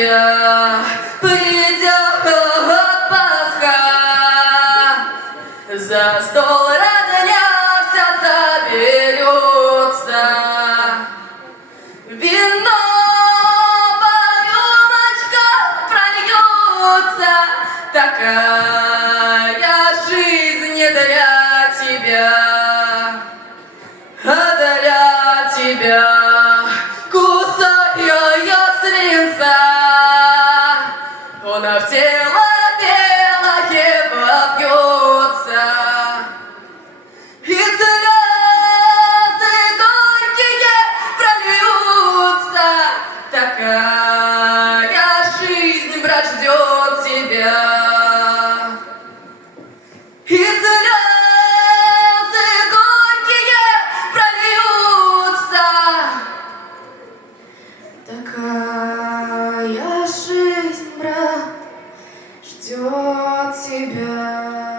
тебя, придет Пасха, за стол родня вся соберется, вино по рюмочкам прольется, такая жизнь не для тебя, а для тебя. Он в тело белое вопьется, и слезы горькие прольются. Такая жизнь, брат, ждет тебя. И слезы горькие прольются. Такая жизнь, брат, ждет тебя.